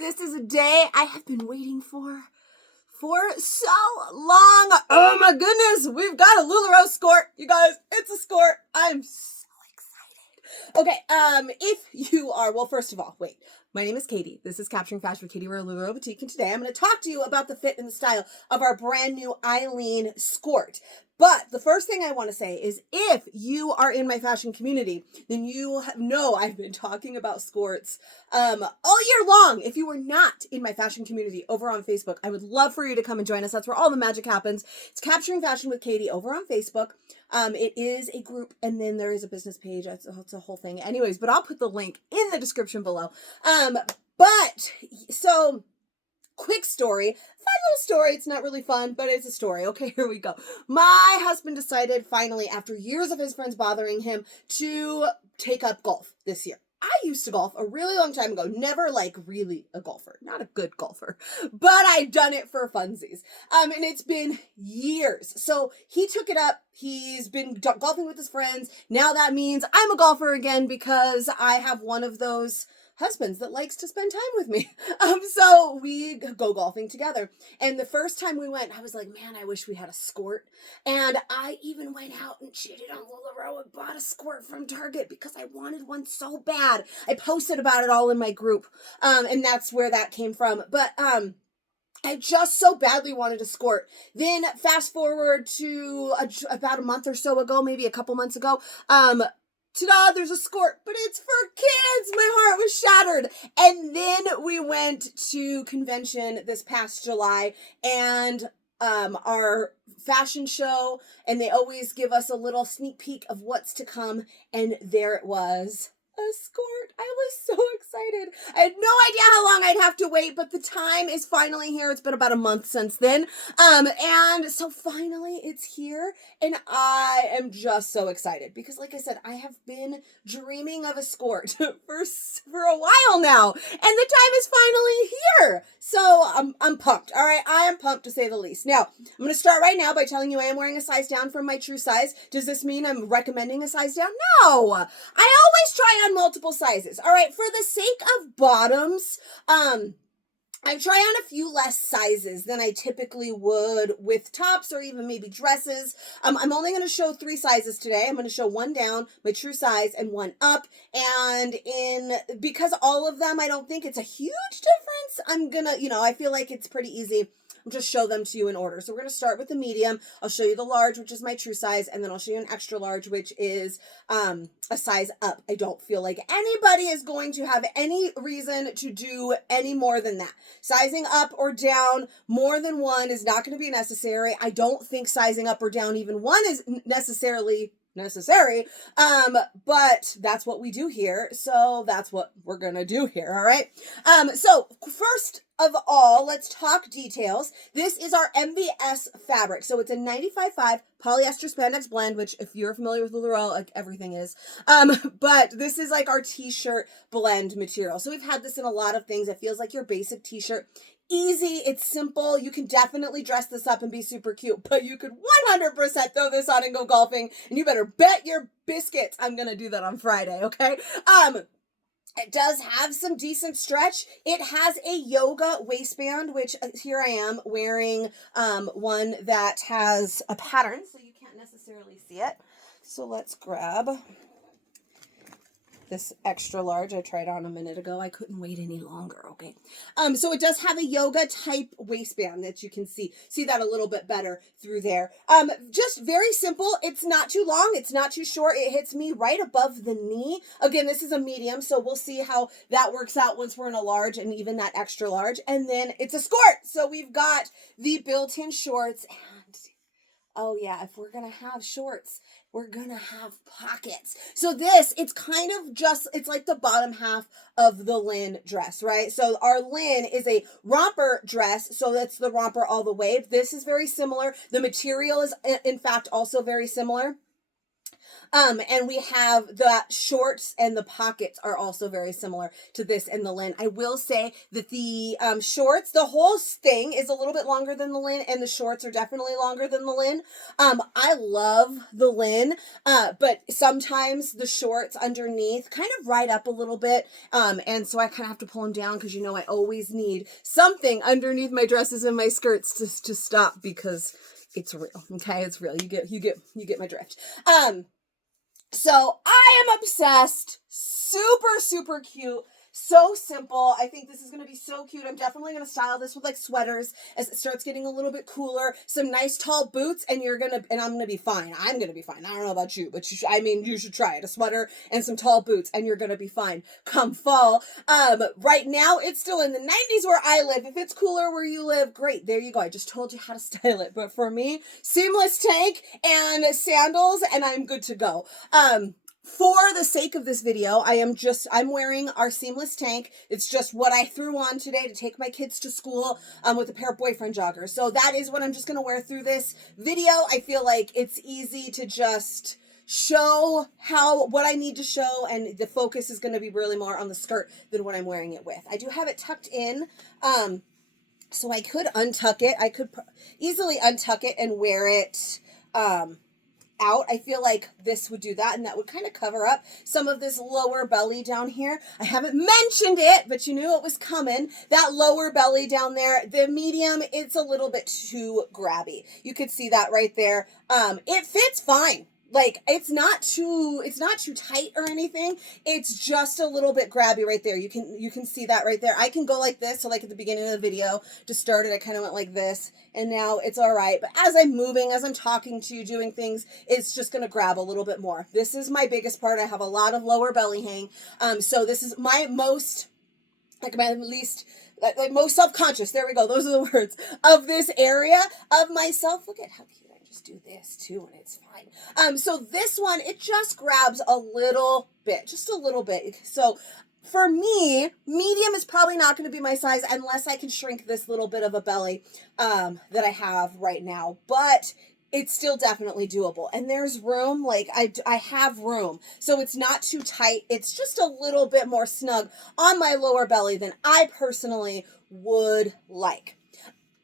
This is a day I have been waiting for so long. Oh my goodness, we've got a LuLaRoe Skort. You guys, it's a Skort. I'm so excited. Okay, if you are, well, first of all, wait. My name is Katie. This is Capturing Fashion with Katie. We're a LuLaRoe boutique, and today I'm going to talk to you about the fit and the style of our brand new Eileen Skort. But the first thing I want to say is if you are in my fashion community, then you know I've been talking about Skorts all year long. If you are not in my fashion community over on Facebook, I would love for you to come and join us. That's where all the magic happens. It's Capturing Fashion with Katie over on Facebook. It is a group, and then there is a business page. It's a whole thing. Anyways, but I'll put the link in the description below. So quick story, fun little story. It's not really fun, but it's a story. Okay, here we go. My husband decided finally, after years of his friends bothering him, to take up golf this year. I used to golf a really long time ago. Never like really a golfer, not a good golfer, but I've done it for funsies. And it's been years. So he took it up. He's been golfing with his friends. Now that means I'm a golfer again because I have one of those husbands that likes to spend time with me. So we go golfing together. And the first time we went, I was like, man, I wish we had a Skort. And I even went out and cheated on LuLaRoe and bought a Skort from Target because I wanted one so bad. I posted about it all in my group. And that's where that came from. But, I just so badly wanted a Skort. Then fast forward to about a month or so ago, maybe a couple months ago, ta-da, there's a Skort, but it's for kids. My heart was shattered. And then we went to convention this past July and our fashion show, and they always give us a little sneak peek of what's to come. And there it was. A Skort. I was so excited. I had no idea how long I'd have to wait, but the time is finally here. It's been about a month since then. And so finally it's here, and I am just so excited because, like I said, I have been dreaming of a Skort for a while now, and the time is finally here. So I'm pumped. All right, I am pumped to say the least. Now, I'm going to start right now by telling you I am wearing a size down from my true size. Does this mean I'm recommending a size down? No. I always try on multiple sizes. All right, for the sake of bottoms, I try on a few less sizes than I typically would with tops or even maybe dresses. I'm only going to show 3 sizes today. I'm going to show one down, my true size, and one up. And because all of them, I don't think it's a huge difference, I'm going to, I feel like it's pretty easy. I'll just show them to you in order. So we're going to start with the medium. I'll show you the large, which is my true size, and then I'll show you an extra large, which is a size up. I don't feel like anybody is going to have any reason to do any more than that. Sizing up or down more than one is not going to be necessary. I don't think sizing up or down even one is necessary, but that's what we do here. So that's what we're going to do here. All right. So first of all, let's talk details. This is our MVS fabric. So it's a 95.5 polyester spandex blend, which if you're familiar with LuLaRoe, like everything is. But this is like our t-shirt blend material. So we've had this in a lot of things. It feels like your basic t-shirt. Easy, it's simple. You can definitely dress this up and be super cute, but you could 100% throw this on and go golfing, and you better bet your biscuits I'm going to do that on Friday, okay? It does have some decent stretch. It has a yoga waistband, which here I am wearing one that has a pattern, so you can't necessarily see it. So let's grab this extra large I tried on a minute ago. I couldn't wait any longer, okay? So it does have a yoga type waistband that you can see that a little bit better through there. Just very simple. It's not too long. It's not too short. It hits me right above the knee. Again, this is a medium, so we'll see how that works out once we're in a large and even that extra large. And then it's a Skort. So we've got the built-in shorts, and oh yeah, if we're going to have shorts, we're going to have pockets. So it's kind of it's like the bottom half of the Lynn dress, right? So our Lynn is a romper dress, so that's the romper all the way. This is very similar. The material is, in fact, also very similar. And we have the shorts and the pockets are also very similar to this in the Lynn. I will say that the shorts, the whole thing is a little bit longer than the Lynn, and the shorts are definitely longer than the Lynn. I love the Lynn, but sometimes the shorts underneath kind of ride up a little bit, and so I kind of have to pull them down because, you know, I always need something underneath my dresses and my skirts to stop, because it's real. Okay, it's real. You get my drift. So I am obsessed. Super, super cute. So simple. I think this is going to be so cute. I'm definitely going to style this with like sweaters as it starts getting a little bit cooler. Some nice tall boots, and I'm going to be fine. I'm going to be fine. I don't know about you, but you should try it. A sweater and some tall boots, and you're going to be fine come fall. Right now it's still in the 90s where I live. If it's cooler where you live, great. There you go. I just told you how to style it. But for me, seamless tank and sandals, and I'm good to go. For the sake of this video, I'm wearing our seamless tank. It's just what I threw on today to take my kids to school with a pair of boyfriend joggers. So that is what I'm just going to wear through this video. I feel like it's easy to just show what I need to show, and the focus is going to be really more on the skirt than what I'm wearing it with. I do have it tucked in, so I could untuck it. I could easily untuck it and wear it out. I feel like this would do that, and that would kind of cover up some of this lower belly down here. I haven't mentioned it, but you knew it was coming. That lower belly down there, the medium, it's a little bit too grabby. You could see that right there. It fits fine. Like, it's not too tight or anything. It's just a little bit grabby right there. You can see that right there. I can go like this. So like at the beginning of the video to start it, I kind of went like this, and now it's all right. But as I'm moving, as I'm talking to you, doing things, it's just going to grab a little bit more. This is my biggest part. I have a lot of lower belly hang. So this is my most, like my least, like most self-conscious. There we go. Those are the words of this area of myself. Look at how cute. Just do this too, and it's fine. So this one, it just grabs a little bit, just a little bit. So for me, medium is probably not going to be my size unless I can shrink this little bit of a belly that I have right now, but it's still definitely doable. And there's room, like I have room. So it's not too tight. It's just a little bit more snug on my lower belly than I personally would like.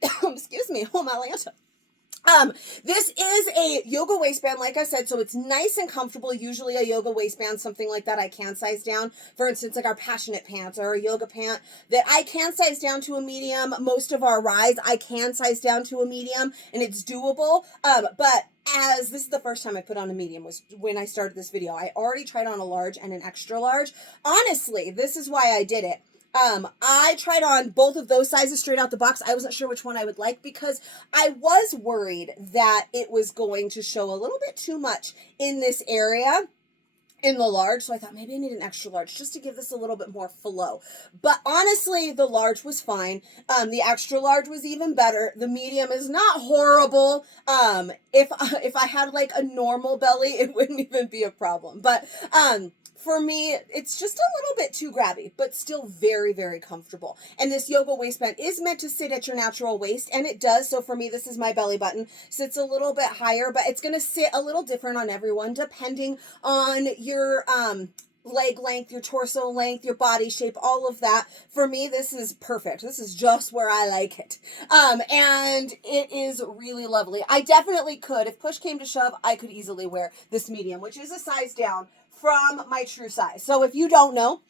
Excuse me. Oh, my Lanta. This is a yoga waistband, like I said, so it's nice and comfortable. Usually a yoga waistband, something like that, I can size down. For instance, like our passionate pants or a yoga pant that I can size down to a medium. Most of our rise, I can size down to a medium, and it's doable. But as this is the first time I put on a medium was when I started this video. I already tried on a large and an extra large. Honestly, this is why I did it. I tried on both of those sizes straight out the box. I wasn't sure which one I would like because I was worried that it was going to show a little bit too much in this area in the large. So I thought maybe I need an extra large just to give this a little bit more flow. But honestly, the large was fine. The extra large was even better. The medium is not horrible. If I had like a normal belly, it wouldn't even be a problem. But, for me, it's just a little bit too grabby, but still very, very comfortable. And this yoga waistband is meant to sit at your natural waist, and it does. So for me, this is my belly button. Sits a little bit higher, but it's going to sit a little different on everyone, depending on your leg length, your torso length, your body shape, all of that. For me, this is perfect. This is just where I like it. And it is really lovely. I definitely could, if push came to shove, I could easily wear this medium, which is a size down from my true size. So if you don't know,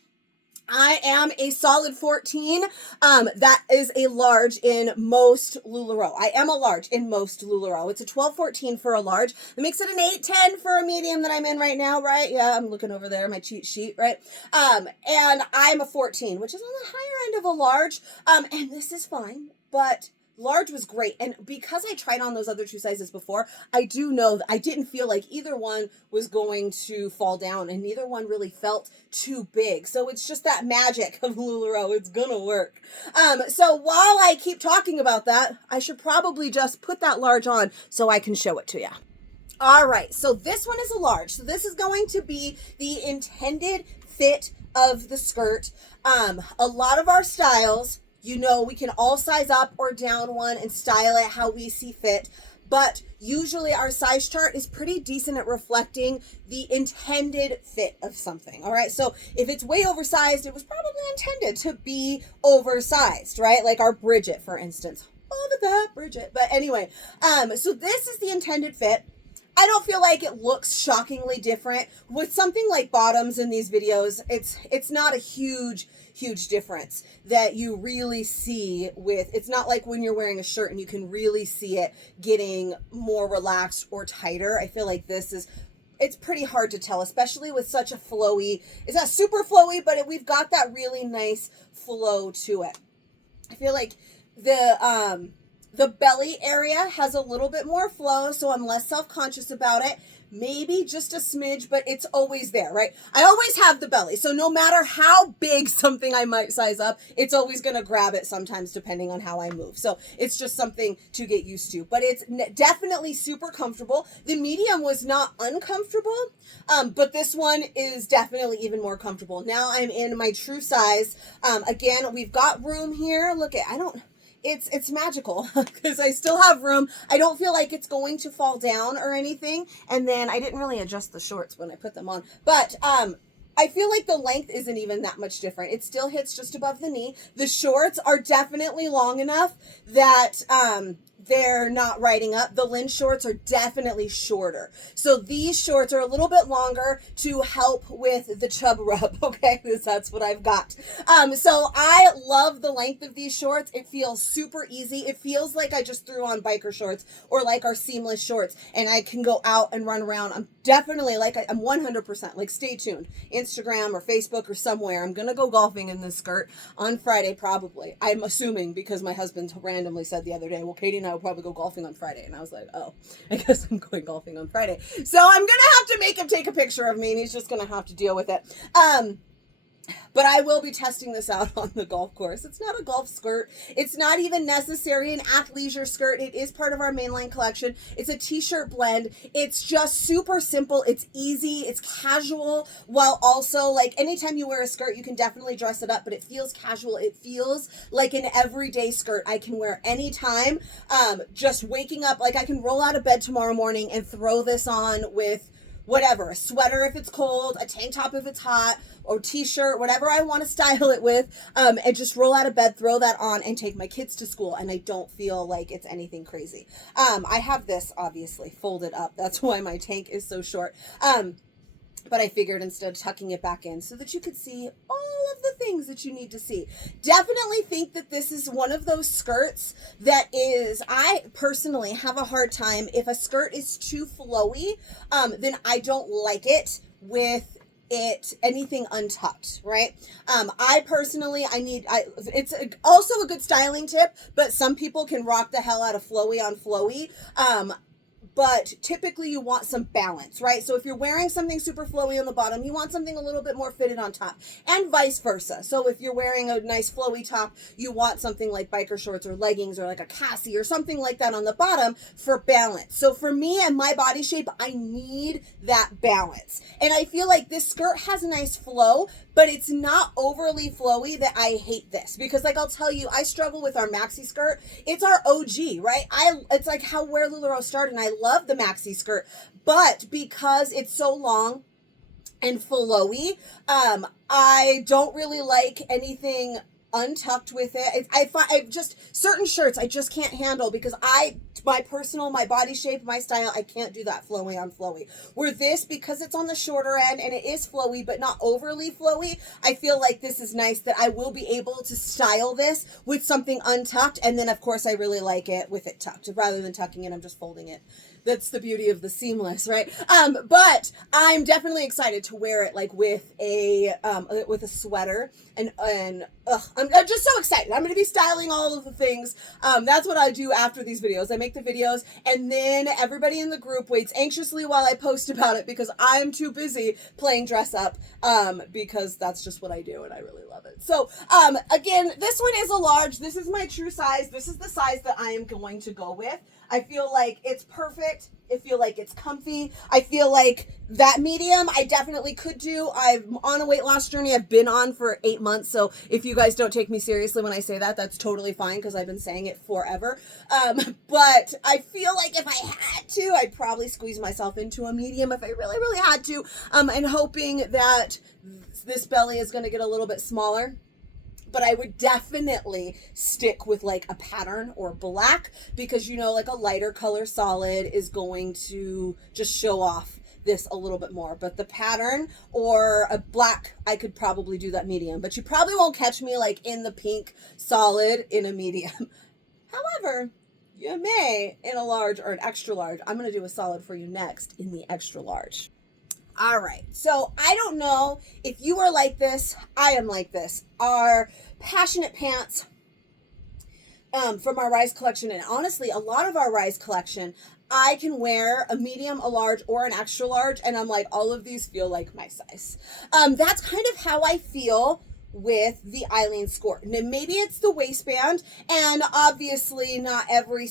I am a solid 14. That is a large in most LuLaRoe. I am a large in most LuLaRoe. It's a 12-14 for a large. That makes it an 8-10 for a medium that I'm in right now, right? Yeah, I'm looking over there, my cheat sheet, right? And I'm a 14, which is on the higher end of a large. And this is fine, but large was great. And because I tried on those other two sizes before, I do know that I didn't feel like either one was going to fall down, and neither one really felt too big. So it's just that magic of LuLaRoe. It's gonna work. So while I keep talking about that, I should probably just put that large on so I can show it to you. All right, so this one is a large. So this is going to be the intended fit of the skirt. A lot of our styles, you know, we can all size up or down one and style it how we see fit. but usually our size chart is pretty decent at reflecting the intended fit of something. All right. So if it's way oversized, it was probably intended to be oversized, right? Like our Bridget, for instance. Love that, Bridget. But anyway, so this is the intended fit. I don't feel like it looks shockingly different. With something like bottoms in these videos, it's not a huge difference that you really see with, it's not like when you're wearing a shirt and you can really see it getting more relaxed or tighter. I feel like it's pretty hard to tell, especially with such a flowy, it's not super flowy, but we've got that really nice flow to it. I feel like the belly area has a little bit more flow, so I'm less self-conscious about it. Maybe just a smidge, but it's always there, right? I always have the belly, so no matter how big something I might size up, it's always going to grab it sometimes depending on how I move. So it's just something to get used to, but it's definitely super comfortable. The medium was not uncomfortable, but this one is definitely even more comfortable. Now I'm in my true size. Again, we've got room here. Look at, it's magical because I still have room. I don't feel like it's going to fall down or anything. And then I didn't really adjust the shorts when I put them on, but I feel like the length isn't even that much different. It still hits just above the knee. The shorts are definitely long enough that they're not riding up. The Lynn shorts are definitely shorter. So these shorts are a little bit longer to help with the chub rub, okay? Because that's what I've got. So I love the length of these shorts. It feels super easy. It feels like I just threw on biker shorts or like our seamless shorts and I can go out and run around. I'm definitely I'm 100%, like stay tuned. Instagram or Facebook or somewhere. I'm going to go golfing in this skirt on Friday probably. I'm assuming because my husband randomly said the other day, well, Katie and I will probably go golfing on Friday. And I was like, oh, I guess I'm going golfing on Friday. So I'm going to have to make him take a picture of me and he's just going to have to deal with it. But I will be testing this out on the golf course. It's not a golf skirt. It's not even necessary an athleisure skirt. It is part of our mainline collection. It's a t-shirt blend. It's just super simple. It's easy. It's casual, while also like anytime you wear a skirt, you can definitely dress it up, but it feels casual. It feels like an everyday skirt I can wear anytime. Just waking up, like I can roll out of bed tomorrow morning and throw this on with whatever, a sweater if it's cold, a tank top if it's hot, or t-shirt, whatever I want to style it with, and just roll out of bed, throw that on, and take my kids to school, and I don't feel like it's anything crazy. I have this, obviously, folded up. That's why my tank is so short. But I figured instead of tucking it back in so that you could see all of the things that you need to see. Definitely think that this is one of those skirts that is, I personally have a hard time, if a skirt is too flowy, then I don't like it with anything untucked, right? I personally, it's also a good styling tip, but some people can rock the hell out of flowy on flowy. But typically you want some balance, right? So if you're wearing something super flowy on the bottom, you want something a little bit more fitted on top, and vice versa. So if you're wearing a nice flowy top, you want something like biker shorts or leggings or like a Cassie or something like that on the bottom for balance. So for me and my body shape, I need that balance. And I feel like this skirt has a nice flow, but it's not overly flowy that I hate this. Because like I'll tell you, I struggle with our maxi skirt. It's our OG, right? It's like where LuLaRoe started, and I love the maxi skirt. But because it's so long and flowy, I don't really like anything untucked with it. I find just certain shirts I just can't handle because my body shape, my style, I can't do that flowy on flowy. Where this, because it's on the shorter end and it is flowy but not overly flowy, I feel like this is nice that I will be able to style this with something untucked, and then of course I really like it with it tucked. Rather than tucking it, I'm just folding it. That's the beauty of the seamless, right? But I'm definitely excited to wear it like with a sweater, and I'm just so excited. I'm going to be styling all of the things. That's what I do after these videos. I make the videos, and then everybody in the group waits anxiously while I post about it because I'm too busy playing dress up, because that's just what I do, and I really love it. So again, this one is a large. This is my true size. This is the size that I am going to go with. I feel like it's perfect. I feel like it's comfy. I feel like that medium I definitely could do. I'm on a weight loss journey I've been on for 8 months. So if you guys don't take me seriously when I say that, that's totally fine because I've been saying it forever. But I feel like if I had to, I'd probably squeeze myself into a medium if I really, really had to. And hoping that this belly is going to get a little bit smaller. But I would definitely stick with like a pattern or black because, you know, like a lighter color solid is going to just show off this a little bit more. But the pattern or a black, I could probably do that medium. But you probably won't catch me like in the pink solid in a medium. However, you may in a large or an extra large. I'm going to do a solid for you next in the extra large. All right, so I don't know if you are like this. I am like this. Our passionate pants from our Rise collection, and honestly, a lot of our Rise collection, I can wear a medium, a large, or an extra large, and I'm like, all of these feel like my size. That's kind of how I feel with the Eileen Skort. And maybe it's the waistband, and obviously not every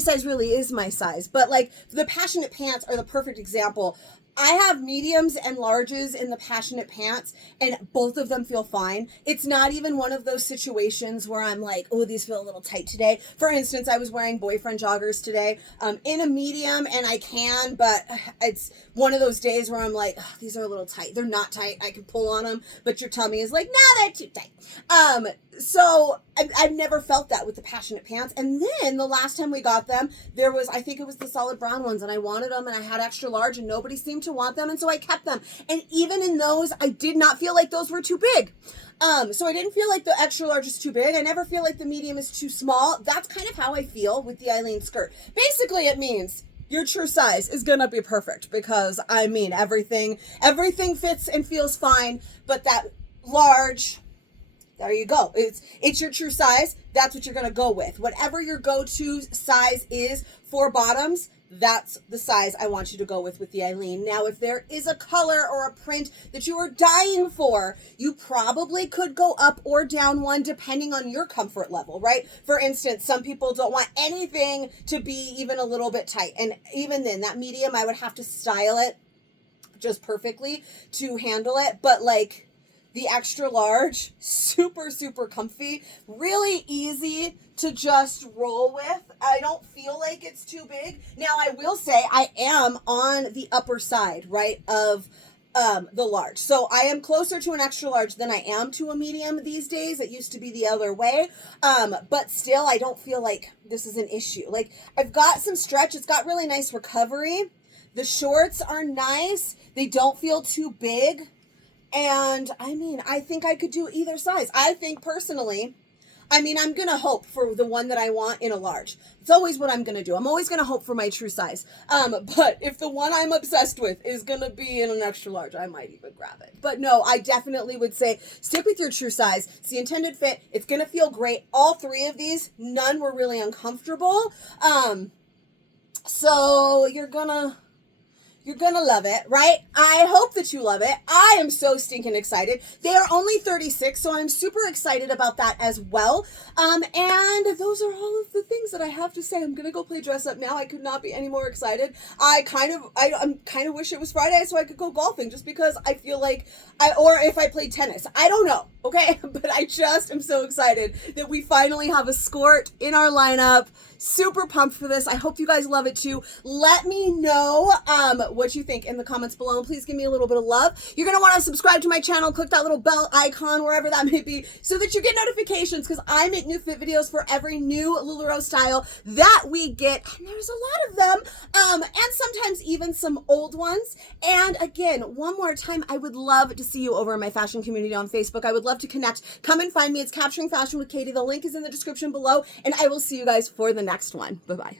size really is my size, but like the passionate pants are the perfect example. I have mediums and larges in the passionate pants and both of them feel fine. It's not even one of those situations where I'm like, oh, these feel a little tight today. For instance, I was wearing boyfriend joggers today in a medium and I can, but it's one of those days where I'm like, oh, these are a little tight. They're not tight. I can pull on them, but your tummy is like, nah, they're too tight. So I've never felt that with the passionate pants. And then the last time we got them, I think it was the solid brown ones and I wanted them and I had extra large and nobody seemed to want them. And so I kept them. And even in those, I did not feel like those were too big. So I didn't feel like the extra large is too big. I never feel like the medium is too small. That's kind of how I feel with the Eileen Skort. Basically, it means your true size is going to be perfect because I mean, everything fits and feels fine, but that large, there you go. It's your true size. That's what you're going to go with. Whatever your go-to size is for bottoms, that's the size I want you to go with the Eileen. Now, if there is a color or a print that you are dying for, you probably could go up or down one depending on your comfort level, right? For instance, some people don't want anything to be even a little bit tight. And even then, that medium, I would have to style it just perfectly to handle it. But like, the extra large, super, super comfy, really easy to just roll with. I don't feel like it's too big. Now, I will say I am on the upper side, right, of the large. So I am closer to an extra large than I am to a medium these days. It used to be the other way. But still, I don't feel like this is an issue. Like, I've got some stretch. It's got really nice recovery. The shorts are nice. They don't feel too big. And I mean, I think I could do either size. I think personally, I'm going to hope for the one that I want in a large. It's always what I'm going to do. I'm always going to hope for my true size. But if the one I'm obsessed with is going to be in an extra large, I might even grab it. But no, I definitely would say stick with your true size. It's the intended fit. It's going to feel great. All three of these, none were really uncomfortable. So you're going to love it, right? I hope that you love it. I am so stinking excited. They are only 36, so I'm super excited about that as well. And those are all of the things that I have to say. I'm going to go play dress up now. I could not be any more excited. I kind of wish it was Friday so I could go golfing just because I feel like or if I played tennis. I don't know, okay? But I just am so excited that we finally have a Skort in our lineup. Super pumped for this. I hope you guys love it too. Let me know what you think in the comments below. And please give me a little bit of love. You're going to want to subscribe to my channel. Click that little bell icon, wherever that may be, so that you get notifications because I make new fit videos for every new LuLaRoe style that we get. And there's a lot of them. And sometimes even some old ones. And again, one more time, I would love to see you over in my fashion community on Facebook. I would love to connect. Come and find me. It's Capturing Fashion with Katie. The link is in the description below. And I will see you guys for the next one. Bye-bye.